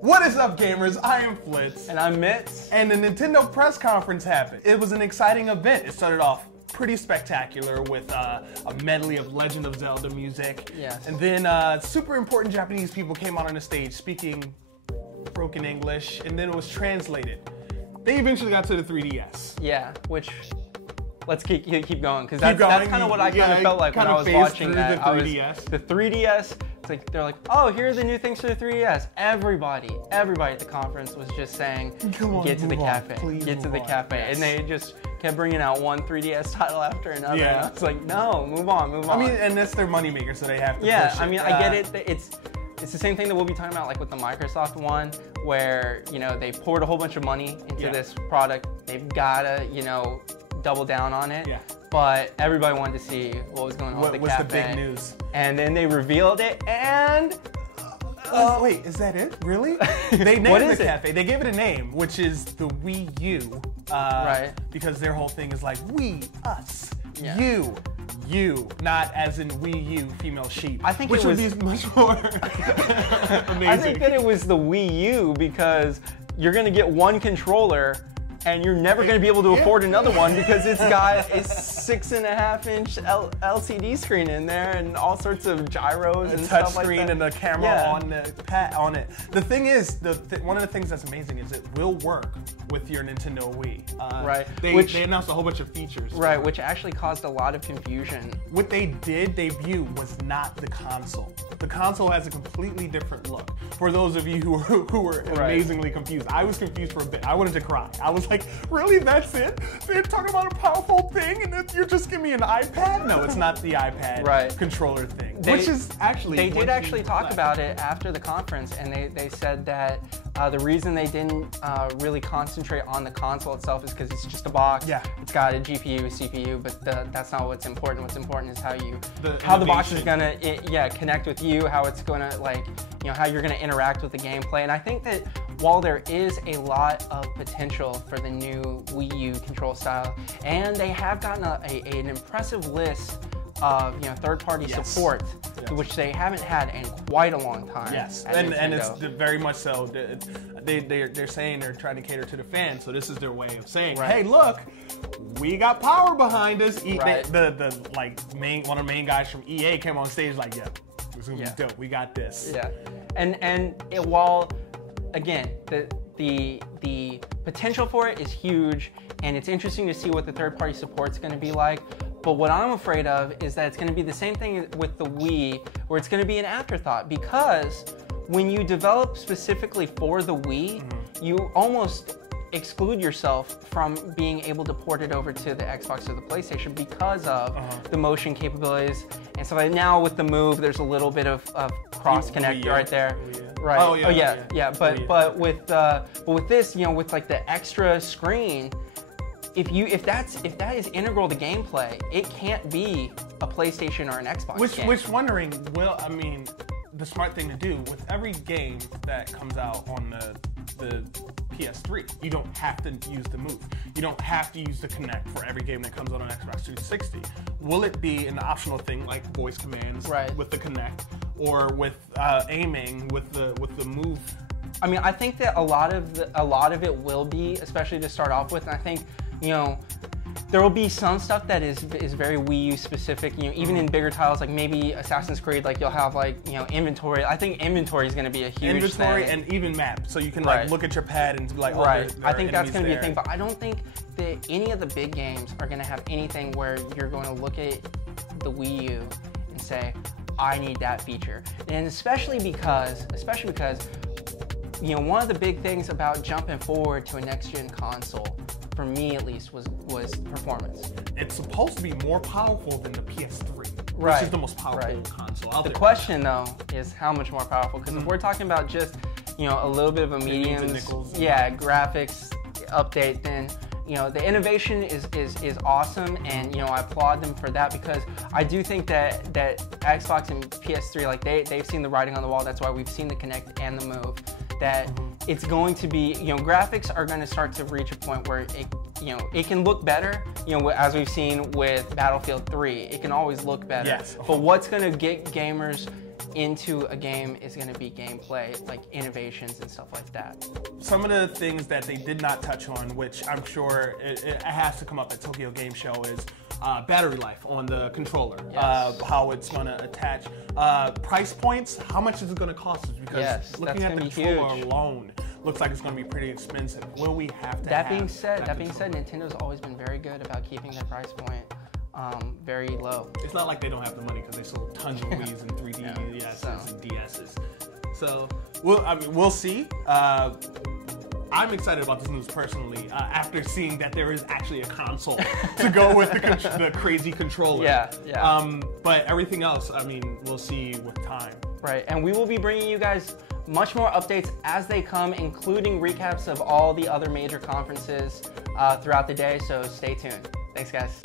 What is up, gamers? I am Flitz. And I'm Mitz. And the Nintendo press conference happened. It was an exciting event. It started off pretty spectacular with a medley of Legend of Zelda music. Yes. And then super important Japanese people came out on the stage speaking broken English, and then it was translated. They eventually got to the 3DS. Yeah, which... Let's keep going, because that's kind of what I kind of felt like when I was watching that. The 3DS, it's like, they're like, oh, here are the new things for the 3DS. Everybody at the conference was just saying, get to the cafe, get to the cafe. Yes. And they just kept bringing out one 3DS title after another. Yeah. And I was like, no, move on. I mean, and that's their moneymaker, so they have to push it. Yeah, I mean, I get it. It's the same thing that we'll be talking about, like with the Microsoft one, where, you know, they poured a whole bunch of money into this product. They've gotta, you know, double down on it, but everybody wanted to see what was going on with the cafe. What's the big news? And then they revealed it, and wait, is that it? Really? They named the cafe. They gave it a name, which is the Wii U, right? Because their whole thing is like we, us, you, not as in Wii U, female sheep. I think which it was would be much more amazing. I think that it was the Wii U because you're gonna get one controller. And you're never going to be able to afford another one because it's got a 6.5-inch LCD screen in there and all sorts of gyros and stuff like that. Touch screen and the camera on the pad on it. The thing is, one of the things that's amazing is it will work with your Nintendo Wii. Right. They announced a whole bunch of features. Right, which actually caused a lot of confusion. What they did debut was not the console. The console has a completely different look. For those of you who were amazingly confused, I was confused for a bit. I wanted to cry. I was like, really? That's it? They're talking about a powerful thing, and you're just giving me an iPad? No, it's not the iPad controller thing. Which is actually they did actually talk about it after the conference, and they said that the reason they didn't really concentrate on the console itself is because it's just a box. Yeah. It's got a GPU, CPU, but that's not what's important. What's important is how the box is gonna connect with you, how it's gonna how you're gonna interact with the gameplay. And I think that while there is a lot of potential for the new Wii U control style, and they have gotten an impressive list of third-party support, which they haven't had in quite a long time. Yes, and it's very much so. They're saying they're trying to cater to the fans, so this is their way of saying, hey, look, we got power behind us. One of the main guys from EA came on stage like, it's gonna be dope. We got this. Yeah, and while again the potential for it is huge, and it's interesting to see what the third-party support's going to be like. But what I'm afraid of is that it's going to be the same thing with the Wii, where it's going to be an afterthought, because when you develop specifically for the Wii, you almost exclude yourself from being able to port it over to the Xbox or the PlayStation because of the motion capabilities. And so now with the Move, there's a little bit of cross-connect right there. Right. Oh yeah. But with this, with like the extra screen, if that is integral to gameplay, it can't be a PlayStation or an Xbox game. Which wondering, the smart thing to do with every game that comes out on the PS3, you don't have to use the Move. You don't have to use the Kinect for every game that comes out on Xbox 360. Will it be an optional thing like voice commands with the Kinect, or with aiming with the Move? I mean, I think that a lot of it will be, especially to start off with. And I think, there will be some stuff that is very Wii U specific. Even in bigger titles, like maybe Assassin's Creed, like you'll have inventory. I think inventory is going to be a huge thing. And even map, so you can look at your pad and be like, I think that's going to be a thing, but I don't think that any of the big games are going to have anything where you're going to look at the Wii U and say, I need that feature. And especially because one of the big things about jumping forward to a next-gen console, for me at least, was performance. It's supposed to be more powerful than the PS3, which is the most powerful console out there. The question, though, is how much more powerful? Because if we're talking about just, a little bit of a medium, graphics update, then the innovation is awesome, and I applaud them for that, because I do think that Xbox and PS3, they've seen the writing on the wall. That's why we've seen the Kinect and the Move. That it's going to be, graphics are going to start to reach a point where you know, it can look better, you know, as we've seen with Battlefield 3. It can always look better. Yes. But what's going to get gamers into a game is going to be gameplay, like innovations and stuff like that. Some of the things that they did not touch on, which I'm sure it has to come up at Tokyo Game Show, is battery life on the controller, yes. How it's going to attach, price points, how much is it going to cost us? Because yes, looking at the controller alone, looks like it's going to be pretty expensive. Will we have to that being said, Nintendo's always been very good about keeping their price point very low. It's not like they don't have the money, because they sold tons of Wii's and 3DS's and DS's. So, we'll see. I'm excited about this news personally, after seeing that there is actually a console to go with the crazy controller. Yeah. But everything else, I mean, we'll see with time. Right, and we will be bringing you guys much more updates as they come, including recaps of all the other major conferences throughout the day, so stay tuned. Thanks, guys.